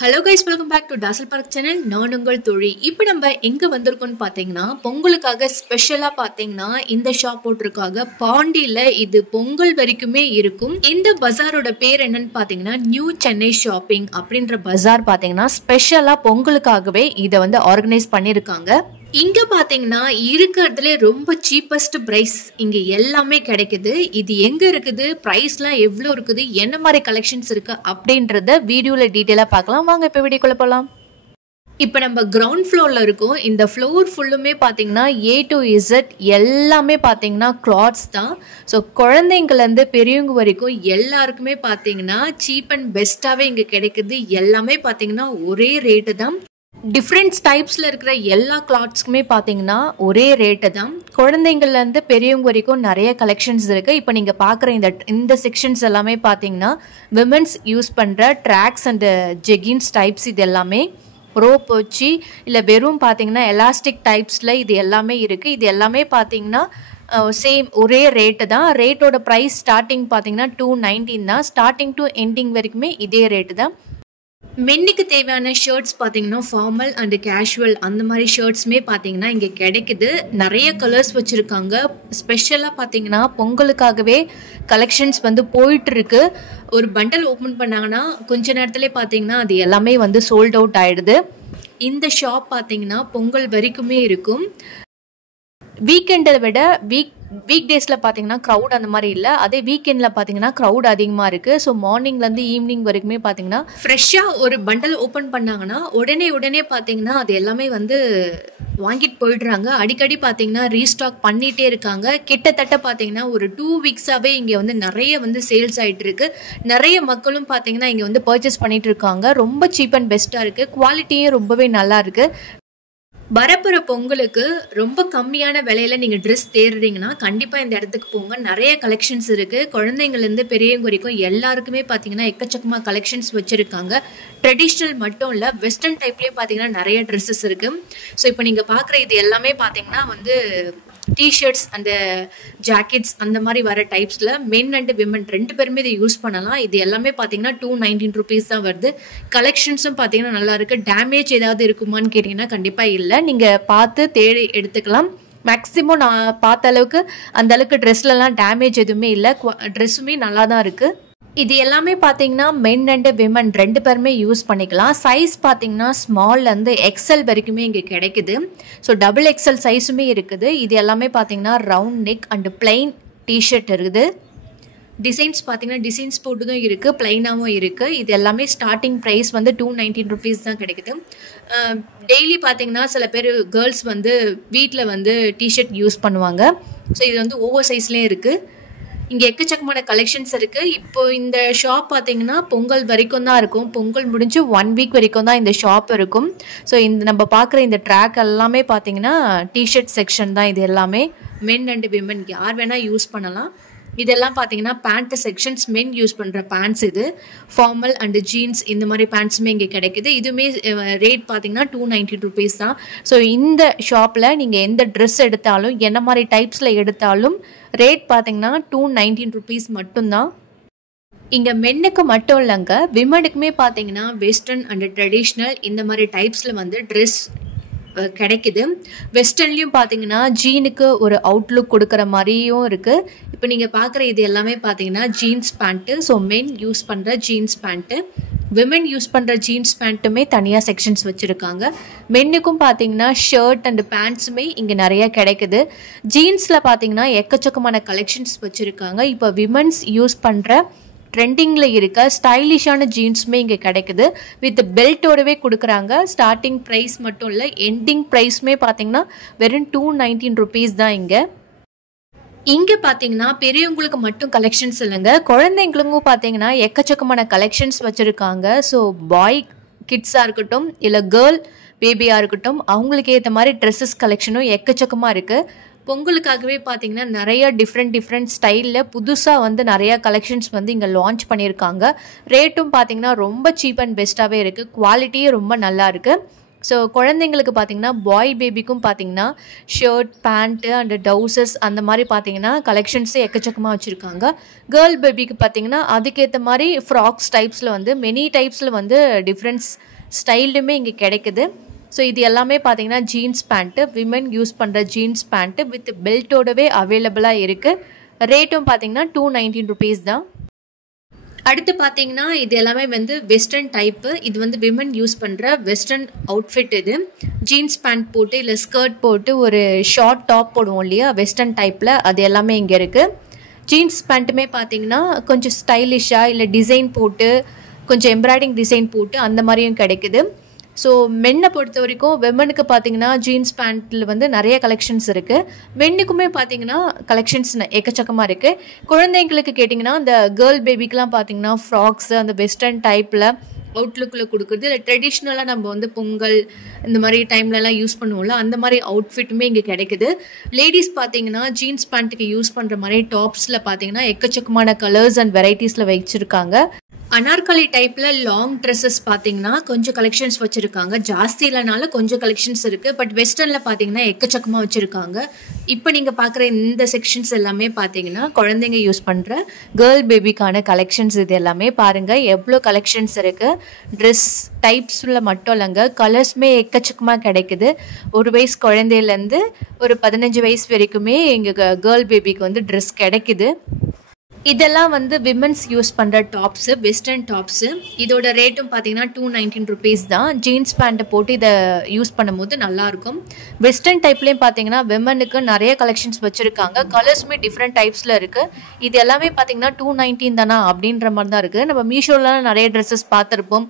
Hello guys, welcome back to Dazzle Park channel. நான் உங்கள் தோழி. இப்போ நம்ம எங்க வந்திருக்கோம்னு பாத்தீங்கன்னா பொங்கலுக்காக ஸ்பெஷலா பாத்தீங்கன்னா இந்த ஷாப் போட்டுருக்காங்க. பாண்டியில இது பொங்கல் வரைக்குமே இருக்கும். இந்த பஜாரோட பேர் என்னன்னு பாத்தீங்கன்னா நியூ சென்னை ஷாப்பிங் அப்படின்ற பஜார் பாத்தீங்கன்னா ஸ்பெஷலா பொங்கலுக்காகவே இதை வந்து ஆர்கனைஸ் பண்ணிருக்காங்க. இங்க பாத்தீங்கன்னா இருக்கிறதுல ரொம்ப சீப்பஸ்ட் பிரைஸ் இங்க எல்லாமே கிடைக்குது. இது எங்க இருக்குது, பிரைஸ்லாம் எவ்வளவு இருக்குது, என்ன மாதிரி கலெக்ஷன்ஸ் இருக்கு அப்படின்றத வீடியோல டீடைலா பார்க்கலாம். வாங்க இப்ப வீடியோக்குள்ள போலாம். இப்போ நம்ம கிரவுண்ட் ஃப்ளோரில் இருக்கோம். இந்த ஃப்ளோர் ஃபுல்லுமே பார்த்தீங்கன்னா A to Z எல்லாமே பார்த்தீங்கன்னா கிளாத்ஸ் தான். ஸோ குழந்தைங்கள்லேருந்து பெரியவங்க வரைக்கும் எல்லாருக்குமே பார்த்தீங்கன்னா சீப் அண்ட் பெஸ்ட்டாகவே இங்கே கிடைக்குது. எல்லாமே பார்த்தீங்கன்னா ஒரே ரேட்டு தான். டிஃப்ரெண்ட்ஸ் டைப்ஸில் இருக்கிற எல்லா கிளாத்ஸ்க்குமே பார்த்தீங்கன்னா ஒரே ரேட்டு தான். குழந்தைங்கள்லேருந்து பெரியவங்க வரைக்கும் நிறைய கலெக்ஷன்ஸ் இருக்குது. இப்போ நீங்கள் பார்க்குற இந்த செக்ஷன்ஸ் எல்லாமே பார்த்தீங்கன்னா விமென்ஸ் யூஸ் பண்ணுற ட்ராக்ஸ் அண்டு ஜெகின்ஸ் டைப்ஸ் இது எல்லாமே ரோப் வச்சு இல்லை வெறும் பார்த்தீங்கன்னா எலாஸ்டிக் டைப்ஸில் இது எல்லாமே இருக்குது. இது எல்லாமே பார்த்தீங்கன்னா சேம் ஒரே ரேட்டு தான். ரேட்டோட ப்ரைஸ் ஸ்டார்டிங் பார்த்தீங்கன்னா 219 தான். ஸ்டார்டிங் டு எண்டிங் வரைக்குமே இதே ரேட்டு தான். மென்னுக்கு தேவையான ஷர்ட்ஸ் பார்த்தீங்கன்னா ஃபார்மல் அண்டு கேஷுவல் அந்த மாதிரி ஷர்ட்ஸுமே பார்த்தீங்கன்னா இங்கே கிடைக்குது. நிறைய கலர்ஸ் வச்சுருக்காங்க. ஸ்பெஷலாக பார்த்தீங்கன்னா பொங்கலுக்காகவே கலெக்ஷன்ஸ் வந்து போயிட்டுருக்கு. ஒரு பண்டல் ஓப்பன் பண்ணாங்கன்னா கொஞ்ச நேரத்துலேயே பார்த்தீங்கன்னா அது எல்லாமே வந்து சோல்ட் அவுட் ஆகிடுது. இந்த ஷாப் பார்த்தீங்கன்னா பொங்கல் வரைக்குமே இருக்கும். வீக்கெண்டை விட வீக் டேஸில் பார்த்தீங்கன்னா க்ரௌட் அந்த மாதிரி இல்லை. அதே வீக்கெண்டில் பார்த்தீங்கன்னா க்ரௌட் அதிகமாக இருக்குது. ஸோ மார்னிங்லேருந்து ஈவினிங் வரைக்குமே பார்த்தீங்கன்னா ஃப்ரெஷ்ஷாக ஒரு பண்டல் ஓப்பன் பண்ணாங்கன்னா உடனே பார்த்தீங்கன்னா அது எல்லாமே வந்து வாங்கிட்டு போயிடுறாங்க. அடிக்கடி பார்த்தீங்கன்னா ரீஸ்டாக் பண்ணிகிட்டே இருக்காங்க. கிட்டத்தட்ட பார்த்தீங்கன்னா ஒரு 2 வீக்ஸாகவே இங்கே வந்து நிறைய வந்து சேல்ஸ் ஆகிட்டு இருக்கு. நிறைய மக்களும் பார்த்தீங்கன்னா இங்கே வந்து பர்ச்சேஸ் பண்ணிட்டு இருக்காங்க. ரொம்ப சீப் அண்ட் பெஸ்ட்டாக இருக்குது. குவாலிட்டியும் ரொம்பவே நல்லா இருக்குது. வரப்புற பொங்கலுக்கு ரொம்ப கம்மியான விலையில நீங்கள் ட்ரெஸ் தேடுறீங்கன்னா கண்டிப்பாக இந்த இடத்துக்கு போங்க. நிறைய கலெக்ஷன்ஸ் இருக்குது. குழந்தைங்கள்லேருந்து பெரியவங்க வரைக்கும் எல்லாருக்குமே பார்த்தீங்கன்னா எக்கச்சக்கமாக கலெக்ஷன்ஸ் வச்சுருக்காங்க. ட்ரெடிஷ்னல் மட்டும் இல்லை, வெஸ்டர்ன் டைப்லேயே பார்த்தீங்கன்னா நிறைய ட்ரெஸ்ஸஸ் இருக்குது. ஸோ இப்போ நீங்கள் பார்க்குற இது எல்லாமே பார்த்தீங்கன்னா வந்து டிஷர்ட்ஸ் அண்ட் ஜாக்கெட்ஸ் அந்த மாதிரி வர டைப்ஸில் மென் அண்ட் விமன் ரெண்டு பேருமே இதை யூஸ் பண்ணலாம். இது எல்லாமே பார்த்தீங்கன்னா 219 rupees தான் வருது. கலெக்ஷன்ஸும் பார்த்தீங்கன்னா நல்லா இருக்குது. டேமேஜ் ஏதாவது இருக்குமான்னு கேட்டிங்கன்னா கண்டிப்பாக இல்லை. நீங்கள் பார்த்து தேடி எடுத்துக்கலாம். மேக்ஸிமம் நான் பார்த்த அளவுக்கு அந்த அளவுக்கு ட்ரெஸ்லலாம் டேமேஜ் எதுவுமே இல்லை. ட்ரெஸ்ஸுமே நல்லா தான் இருக்குது. இது எல்லாமே பார்த்தீங்கன்னா மென் அண்ட் விமன் ரெண்டு பேருமே யூஸ் பண்ணிக்கலாம். சைஸ் பார்த்தீங்கன்னா ஸ்மால்லேருந்து எக்ஸல் வரைக்குமே இங்கே கிடைக்குது. ஸோ XXL சைஸுமே இருக்குது. இது எல்லாமே பார்த்தீங்கன்னா round neck and plain t shirt இருக்குது. டிசைன்ஸ் பார்த்தீங்கன்னா டிசைன்ஸ் போட்டு தான் இருக்குது, பிளைனாகவும் இருக்குது. இது எல்லாமே ஸ்டார்டிங் ப்ரைஸ் வந்து 219 rupees தான் கிடைக்குது. டெய்லி பார்த்தீங்கன்னா சில பேர் கேர்ள்ஸ் வந்து வீட்டில் வந்து டிஷர்ட் யூஸ் பண்ணுவாங்க. ஸோ இது வந்து ஓவர் சைஸ்லேயும் இருக்குது. இங்கே எக்கச்சக்கமான கலெக்ஷன்ஸ் இருக்குது. இப்போது இந்த ஷாப் பார்த்தீங்கன்னா பொங்கல் வரைக்கும் தான் இருக்கும். பொங்கல் முடிஞ்சு 1 week வரைக்கும் தான் இந்த ஷாப் இருக்கும். ஸோ இந்த நம்ம பார்க்குற இந்த ட்ராக் எல்லாமே பார்த்தீங்கன்னா டிஷர்ட் செக்ஷன் தான். இது எல்லாமே மென் அண்ட் விமன் யார் வேணால் யூஸ் பண்ணலாம். இதெல்லாம் பார்த்தீங்கன்னா பேண்ட் செக்ஷன்ஸ், மென் யூஸ் பண்ணுற பேண்ட்ஸ். இது ஃபார்மல் அண்டு ஜீன்ஸ் இந்த மாதிரி பேண்ட்ஸுமே இங்கே கிடைக்குது. இதுவுமே ரேட் பார்த்தீங்கன்னா 219 rupees தான். ஸோ இந்த ஷாப்பில் நீங்கள் எந்த ட்ரெஸ் எடுத்தாலும் என்ன மாதிரி டைப்ஸில் எடுத்தாலும் ரேட் பார்த்தீங்கன்னா 219 rupees மட்டும்தான். இங்கே மென்னுக்கு மட்டும் இல்லைங்க, விமனுக்குமே பார்த்தீங்கன்னா வெஸ்டர்ன் அண்டு ட்ரெடிஷ்னல் இந்த மாதிரி டைப்ஸில் வந்து ட்ரெஸ் கிடைக்குது. வெஸ்டர்ன்லேயும் பார்த்தீங்கன்னா ஜீனுக்கு ஒரு அவுட்லுக் கொடுக்குற மாதிரியும் இருக்குது. இப்போ நீங்கள் பார்க்குற இது எல்லாமே பார்த்தீங்கன்னா jeans pant. So men use பண்ணுற ஜீன்ஸ் பேண்ட்டு, விமன் யூஸ் பண்ணுற ஜீன்ஸ் பேண்ட்டுமே தனியாக செக்ஷன்ஸ் வச்சுருக்காங்க. மென்னுக்கும் பார்த்தீங்கன்னா ஷர்ட் அண்டு பேண்ட்ஸுமே இங்கே நிறையா கிடைக்குது. ஜீன்ஸில் பார்த்தீங்கன்னா எக்கச்சக்கமான கலெக்ஷன்ஸ் வச்சுருக்காங்க. இப்போ விமன்ஸ் யூஸ் பண்ணுற ட்ரெண்டிங்கில் இருக்க ஸ்டைலிஷான ஜீன்ஸுமே இங்கே கிடைக்குது. வித் பெல்ட்டோடவே கொடுக்குறாங்க. ஸ்டார்டிங் ப்ரைஸ் மட்டும் இல்லை, எண்டிங் ப்ரைஸுமே பார்த்தீங்கன்னா வெறும் 219 rupees தான். இங்கே பார்த்தீங்கன்னா பெரியவங்களுக்கு மட்டும் கலெக்ஷன்ஸ் இல்லைங்க, குழந்தைங்களுக்கும் பார்த்தீங்கன்னா எக்கச்சக்கமான கலெக்ஷன்ஸ் வச்சுருக்காங்க. ஸோ பாய் கிட்ஸாக இருக்கட்டும் இல்லை கேர்ள் பேபியாக இருக்கட்டும் அவங்களுக்கு ஏற்ற மாதிரி ட்ரெஸ்ஸஸ் கலெக்ஷனும் எக்கச்சக்கமாக இருக்குது. பொங்கலுக்காகவே பார்த்தீங்கன்னா நிறைய டிஃப்ரெண்ட் ஸ்டைலில் புதுசாக வந்து நிறையா கலெக்ஷன்ஸ் வந்து இங்கே லான்ச் பண்ணியிருக்காங்க. ரேட்டும் பார்த்தீங்கன்னா ரொம்ப சீப் அண்ட் பெஸ்ட்டாகவே இருக்குது. குவாலிட்டியும் ரொம்ப நல்லா இருக்குது. ஸோ குழந்தைங்களுக்கு பார்த்தீங்கன்னா பாய் பேபிக்கும் பார்த்தீங்கன்னா ஷர்ட் பேண்ட்டு அண்ட் டவுசர்ஸ் அந்த மாதிரி பார்த்தீங்கன்னா கலெக்ஷன்ஸே எக்கச்சக்கமாக வச்சுருக்காங்க. கேர்ள் பேபிக்கு பார்த்தீங்கன்னா அதுக்கேற்ற மாதிரி ஃப்ராக்ஸ் டைப்ஸில் வந்து மெனி டைப்ஸில் வந்து டிஃப்ரெண்ட்ஸ் ஸ்டைல்லுமே இங்கே கிடைக்குது. ஸோ இது எல்லாமே பார்த்தீங்கன்னா ஜீன்ஸ் பேண்ட்டு, விமென் யூஸ் பண்ணுற ஜீன்ஸ் பேண்ட்டு வித் பெல்ட்டோடவே அவைலபிளாக இருக்குது. ரேட்டும் பார்த்தீங்கன்னா 219 rupees தான். அடுத்து பார்த்தீங்கன்னா இது எல்லாமே வந்து வெஸ்டர்ன் டைப்பு. இது வந்து விமன் யூஸ் பண்ணுற வெஸ்டர்ன் அவுட்ஃபிட். இது ஜீன்ஸ் பேண்ட் போட்டு இல்லை ஸ்கர்ட் போட்டு ஒரு ஷார்ட் டாப் போடுவோம் இல்லையா வெஸ்டர்ன் டைப்பில், அது எல்லாமே இங்கே இருக்குது. ஜீன்ஸ் பேண்ட்டுமே பார்த்தீங்கன்னா கொஞ்சம் ஸ்டைலிஷாக இல்லை டிசைன் போட்டு கொஞ்சம் எம்ப்ராய்டிங் டிசைன் போட்டு அந்த மாதிரியும் கிடைக்குது. ஸோ மென்னை பொறுத்த வரைக்கும் விமனுக்கு பார்த்தீங்கன்னா ஜீன்ஸ் பேண்ட்டில் வந்து நிறைய கலெக்ஷன்ஸ் இருக்குது. மென்னுக்குமே பார்த்தீங்கன்னா கலெக்ஷன்ஸ் எக்கச்சக்கமாக இருக்குது. குழந்தைங்களுக்கு கேட்டிங்கன்னா அந்த கேர்ள் பேபிக்கெலாம் பார்த்தீங்கன்னா ஃப்ராக்ஸு அந்த வெஸ்டர்ன் டைப்பில் அவுட்லுக்கில் கொடுக்குறது, இல்லை ட்ரெடிஷ்னலாக நம்ம வந்து பொங்கல் இந்த மாதிரி டைம்லலாம் யூஸ் பண்ணுவோம்ல அந்த மாதிரி அவுட்ஃபிட்டுமே இங்கே கிடைக்குது. லேடிஸ் பார்த்தீங்கன்னா ஜீன்ஸ் பேண்ட்டுக்கு யூஸ் பண்ணுற மாதிரி டாப்ஸில் பார்த்தீங்கன்னா எக்கச்சக்கமான கலர்ஸ் அண்ட் வெரைட்டிஸில் வச்சுருக்காங்க. அனார்கலி டைப்பில் லாங் ட்ரெஸ்ஸஸ் பார்த்தீங்கன்னா கொஞ்சம் கலெக்ஷன்ஸ் வச்சுருக்காங்க. ஜாஸ்தி இல்லைனாலும் கொஞ்சம் கலெக்ஷன்ஸ் இருக்குது. பட் வெஸ்டர்னில் பார்த்தீங்கன்னா எக்கச்சக்கமாக வச்சுருக்காங்க. இப்போ நீங்கள் பார்க்குற இந்த செக்ஷன்ஸ் எல்லாமே பார்த்தீங்கன்னா குழந்தைங்க யூஸ் பண்ணுற கேர்ள் பேபிக்கான கலெக்ஷன்ஸ். இது எல்லாமே பாருங்கள் எவ்வளோ கலெக்ஷன்ஸ் இருக்குது. ட்ரெஸ் டைப்ஸில் மட்டும் இல்லைங்க, கலர்ஸுமே எக்கச்சக்கமாக கிடைக்குது. 1 வயசு குழந்தையிலேருந்து ஒரு 15 வயசு வரைக்குமே இங்கே கேர்ள் பேபிக்கு வந்து ட்ரெஸ் கிடைக்குது. இதெல்லாம் வந்து விமென்ஸ் யூஸ் பண்ணுற டாப்ஸு, வெஸ்டர்ன் டாப்ஸு. இதோட ரேட்டும் பார்த்தீங்கன்னா 219 rupees தான். ஜீன்ஸ் பேண்ட்டை போட்டு இதை யூஸ் பண்ணும்போது நல்லாயிருக்கும். வெஸ்டர்ன் டைப்லேயும் பார்த்தீங்கன்னா விமனுக்கு நிறைய கலெக்ஷன்ஸ் வச்சுருக்காங்க. கலர்ஸுமே டிஃப்ரெண்ட் டைப்ஸில் இருக்குது. இது எல்லாமே பார்த்தீங்கன்னா 219 தானா அப்படின்ற மாதிரி தான் இருக்குது. நம்ம மீஷோலாம் நிறைய ட்ரெஸ்ஸஸ் பார்த்துருப்போம்.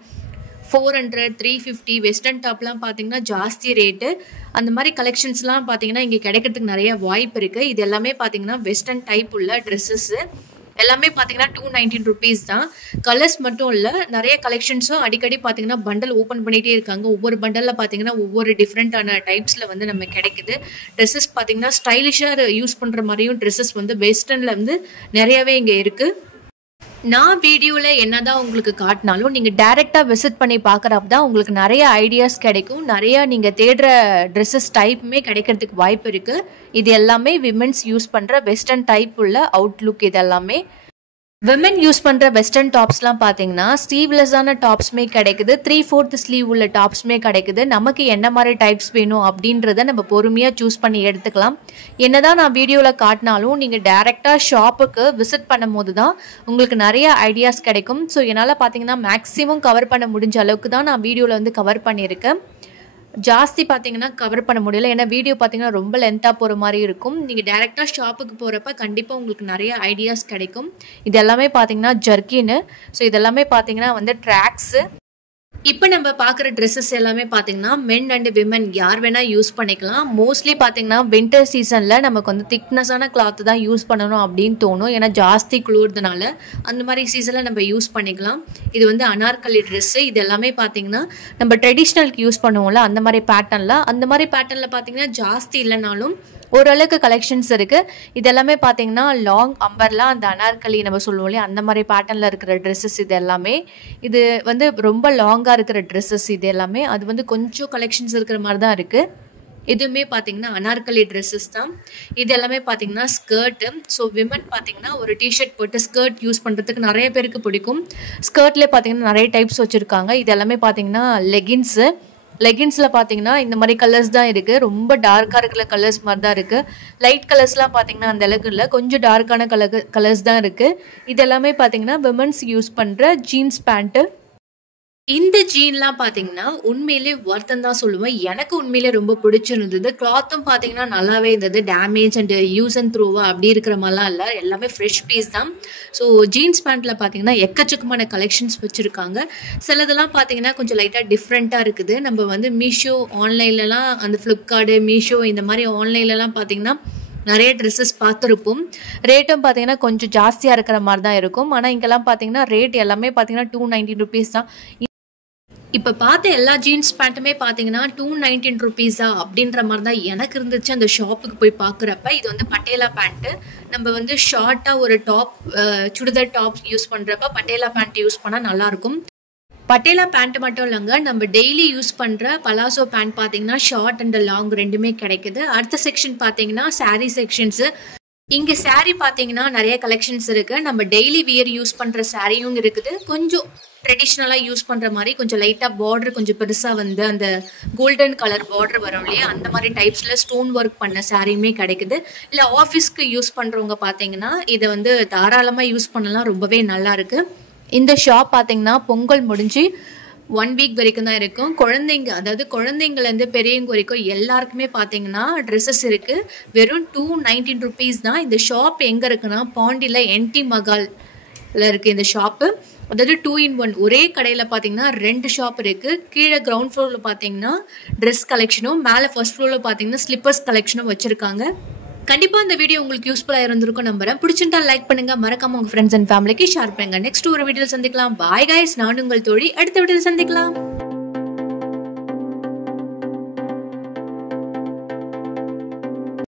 400, 350. வெஸ்டர்ன் டாப்லாம் பார்த்தீங்கன்னா ஜாஸ்தி ரேட்டு. அந்த மாதிரி கலெக்ஷன்ஸ்லாம் பார்த்தீங்கன்னா இங்கே கிடைக்கிறதுக்கு நிறைய வாய்ப்பு இருக்குது. இது எல்லாமே பார்த்தீங்கன்னா வெஸ்டர்ன் டைப் உள்ள ட்ரெஸ்ஸஸ்ஸு. எல்லாமே பார்த்தீங்கன்னா 219 rupees தான். கலர்ஸ் மட்டும் இல்லை, நிறைய கலெக்ஷன்ஸும் அடிக்கடி பார்த்தீங்கன்னா பண்டல் ஓப்பன் பண்ணிகிட்டே இருக்காங்க. ஒவ்வொரு பண்டலில் பார்த்தீங்கன்னா ஒவ்வொரு டிஃப்ரெண்ட்டான டைப்ஸில் வந்து நம்ம கிடைக்குது. ட்ரெஸ்ஸஸ் பார்த்தீங்கன்னா ஸ்டைலிஷாக யூஸ் பண்ணுற மாதிரியும் ட்ரெஸ்ஸஸ் வந்து வெஸ்டர்னில் வந்து நிறையாவே இங்கே இருக்குது. நான் வீடியோவில் என்னதான் உங்களுக்கு காட்டினாலும் நீங்கள் டைரெக்டாக விசிட் பண்ணி பார்க்குறப்ப தான் உங்களுக்கு நிறைய ஐடியாஸ் கிடைக்கும். நிறையா நீங்கள் தேடுற ட்ரெஸ்ஸஸ் டைப்புமே கிடைக்கிறதுக்கு வாய்ப்பு இருக்குது. இது எல்லாமே விமென்ஸ் யூஸ் பண்ணுற வெஸ்டர்ன் டைப் உள்ள அவுட்லுக். இது எல்லாமே விமென் யூஸ் பண்ணுற வெஸ்டர்ன் டாப்ஸ்லாம் பார்த்தீங்கன்னா ஸ்லீவ்லெஸ்ஸான டாப்ஸுமே கிடைக்குது. 3/4 ஸ்லீவ் உள்ள டாப்ஸுமே கிடைக்குது. நமக்கு என்ன மாதிரி டைப்ஸ் வேணும் அப்படின்றத நம்ம பொறுமையாக சூஸ் பண்ணி எடுத்துக்கலாம். என்னதான் நான் வீடியோவில் காட்டினாலும் நீங்கள் டேரெக்டாக ஷாப்புக்கு விசிட் பண்ணும் போது தான் உங்களுக்கு நிறைய ஐடியாஸ் கிடைக்கும். ஸோ என்னால் பார்த்தீங்கன்னா மேக்ஸிமம் கவர் பண்ண முடிஞ்ச அளவுக்கு தான் நான் வீடியோவில் வந்து கவர் பண்ணியிருக்கேன். ஜாஸ்தி பார்த்தீங்கன்னா கவர் பண்ண முடியல, ஏன்னா வீடியோ பார்த்தீங்கன்னா ரொம்ப லென்த்தாக போகிற மாதிரி இருக்கும். நீங்கள் டேரெக்டாக ஷாப்புக்கு போகிறப்ப கண்டிப்பாக உங்களுக்கு நிறைய ஐடியாஸ் கிடைக்கும். இது எல்லாமே பார்த்தீங்கன்னா ஜர்க்கின்னு. ஸோ இதெல்லாமே பார்த்தீங்கன்னா வந்து ட்ராக்ஸு. இப்போ நம்ம பார்க்குற ட்ரெஸ்ஸஸ் எல்லாமே பார்த்தீங்கன்னா மென் அண்ட் விமன் யார் வேணால் யூஸ் பண்ணிக்கலாம். மோஸ்ட்லி பார்த்தீங்கன்னா வின்டர் சீசனில் நமக்கு வந்து திக்னஸான கிளாத்து தான் யூஸ் பண்ணணும் அப்படின்னு தோணும், ஏன்னா ஜாஸ்தி குளிர்றதுனால அந்த மாதிரி சீசனில் நம்ம யூஸ் பண்ணிக்கலாம். இது வந்து அனார்கலி ட்ரெஸ்ஸு. இது எல்லாமே பார்த்தீங்கன்னா நம்ம ட்ரெடிஷ்னலுக்கு யூஸ் பண்ணுவோம்ல அந்த மாதிரி பேட்டர்னில் பார்த்தீங்கன்னா ஜாஸ்தி இல்லைனாலும் ஓரளவுக்கு கலெக்ஷன்ஸ் இருக்குது. இது எல்லாமே பார்த்தீங்கன்னா லாங் அம்பர்லா அந்த அனார்கலி நம்ம சொல்லுவோம் இல்லையா அந்த மாதிரி பேட்டர்னில் இருக்கிற ட்ரெஸ்ஸஸ். இது எல்லாமே இது வந்து ரொம்ப லாங்காக இருக்கிற ட்ரெஸ்ஸஸ். இது எல்லாமே அது வந்து கொஞ்சம் கலெக்ஷன்ஸ் இருக்கிற மாதிரி தான் இருக்குது. இதுவுமே பார்த்தீங்கன்னா அனார்கலி ட்ரெஸ்ஸஸ் தான். இது எல்லாமே பார்த்தீங்கன்னா ஸ்கர்ட்டு. ஸோ விமன் பார்த்தீங்கன்னா ஒரு டிஷர்ட் போட்டு ஸ்கர்ட் யூஸ் பண்ணுறதுக்கு நிறைய பேருக்கு பிடிக்கும். ஸ்கர்ட்லேயே பார்த்தீங்கன்னா நிறைய டைப்ஸ் வச்சுருக்காங்க. இது எல்லாமே பார்த்தீங்கன்னா லெகின்ஸில் பார்த்தீங்கன்னா இந்த மாதிரி கலர்ஸ் தான் இருக்குது. ரொம்ப டார்க்காக இருக்கிற கலர்ஸ் மாதிரி தான் இருக்குது. லைட் கலர்ஸ்லாம் பார்த்தீங்கன்னா அந்த அளவுக்கு இல்லை, கொஞ்சம் டார்க்கான கலர்ஸ் தான் இருக்குது. இது எல்லாமே பார்த்தீங்கன்னா விமன்ஸ் யூஸ் பண்ணுற ஜீன்ஸ் பேண்ட்டு. இந்த ஜீன்லாம் பார்த்தீங்கன்னா உண்மையிலே ஒர்த்தன் தான் சொல்லுவேன். எனக்கு உண்மையிலே ரொம்ப பிடிச்சிருந்தது. கிளாத்தும் பார்த்தீங்கன்னா நல்லாவே இருந்தது. டேமேஜ் அண்ட் யூஸ் அண்ட் த்ரோவா அப்படி இருக்கிற மாதிரிலாம் இல்லை, எல்லாமே ஃப்ரெஷ் பீஸ் தான். ஸோ ஜீன்ஸ் பேண்ட்டில் பார்த்தீங்கன்னா எக்கச்சக்கமான கலெக்ஷன்ஸ் வச்சுருக்காங்க. சிலதெல்லாம் பார்த்தீங்கன்னா கொஞ்சம் லைட்டாக டிஃப்ரெண்ட்டாக இருக்குது. நம்ம வந்து மீஷோ ஆன்லைன்லலாம் அந்த ஃப்ளிப்கார்ட்டு மீஷோ இந்த மாதிரி ஆன்லைன்லலாம் பார்த்தீங்கன்னா நிறைய ட்ரெஸ்ஸஸ் பார்த்துருப்போம். ரேட்டும் பார்த்தீங்கன்னா கொஞ்சம் ஜாஸ்தியாக இருக்கிற மாதிரி தான் இருக்கும். ஆனால் இங்கெல்லாம் பார்த்தீங்கன்னா ரேட் எல்லாமே பார்த்தீங்கன்னா 219 rupees தான். இப்போ பார்த்த எல்லா ஜீன்ஸ் பேண்ட்டுமே பார்த்தீங்கன்னா 219 rupees அப்படின்ற மாதிரி தான் எனக்கு இருந்துச்சு அந்த ஷாப்புக்கு போய் பார்க்குறப்ப. இது வந்து பட்டேலா பேண்ட்டு. நம்ம வந்து ஷார்ட்டாக ஒரு டாப் சுடிதார் டாப் யூஸ் பண்ணுறப்ப பட்டேலா பேண்ட் யூஸ் பண்ணால் நல்லாயிருக்கும். பட்டேலா பேண்ட் மட்டும் இல்லைங்க, நம்ம டெய்லி யூஸ் பண்ணுற பலாசோ பேண்ட் பார்த்தீங்கன்னா ஷார்ட் அண்ட் லாங் ரெண்டுமே கிடைக்குது. அடுத்த செக்ஷன் பார்த்தீங்கன்னா சாரீ செக்ஷன்ஸு. இங்கே சாரீ பார்த்தீங்கன்னா நிறைய கலெக்ஷன்ஸ் இருக்குது. நம்ம டெய்லி வியர் யூஸ் பண்ணுற சாரியும் இருக்குது. கொஞ்சம் ட்ரெடிஷ்னலாக யூஸ் பண்ணுற மாதிரி கொஞ்சம் லைட்டாக பார்டர் கொஞ்சம் பெருசாக வந்து அந்த கோல்டன் கலர் பார்டர் வரும் இல்லையா, அந்த மாதிரி டைப்ஸில் ஸ்டோன் ஒர்க் பண்ண சாரியுமே கிடைக்குது. இல்லை ஆஃபீஸ்க்கு யூஸ் பண்ணுறவங்க பார்த்தீங்கன்னா இதை வந்து தாராளமாக யூஸ் பண்ணலாம், ரொம்பவே நல்லாயிருக்கு. இந்த ஷாப் பார்த்தீங்கன்னா பொங்கல் முடிஞ்சு 1 வீக் வரைக்கும் தான் இருக்கும். குழந்தைங்க, அதாவது குழந்தைங்கலேருந்து பெரியவங்க வரைக்கும் எல்லாருக்குமே பார்த்தீங்கன்னா ட்ரெஸ்ஸஸ் இருக்குது. வெறும் 219 rupees தான். இந்த ஷாப் எங்கே இருக்குன்னா பாண்டியில் NT மகாலில் இருக்குது இந்த ஷாப்பு. அதாவது 2 in 1 ஒரே கடையில் பார்த்தீங்கன்னா 2 ஷாப் இருக்குது. கீழே கிரவுண்ட் ஃப்ளோரில் பார்த்தீங்கன்னா ட்ரெஸ் கலெக்ஷனும், மேலே ஃபர்ஸ்ட் ஃப்ளோரில் பார்த்தீங்கன்னா ஸ்லிப்பர்ஸ் கலெக்ஷனும் வச்சுருக்காங்க. கண்டிப்பாக இந்த வீடியோ உங்களுக்கு யூஸ்ஃபுல்லாக இருந்திருக்கும் நம்புறேன். பிடிச்சிருந்தா லைக் பண்ணுங்க, மறக்காம உங்கள் ஃப்ரெண்ட்ஸ் அண்ட் ஃபேமிலிக்கு ஷேர் பண்ணுங்க. நெக்ஸ்ட் ஒரு வீடியோவில் சந்திக்கலாம். பாய் கைஸ், நான் உங்கள் தோழி. அடுத்த வீடியோவில் சந்திக்கலாம்.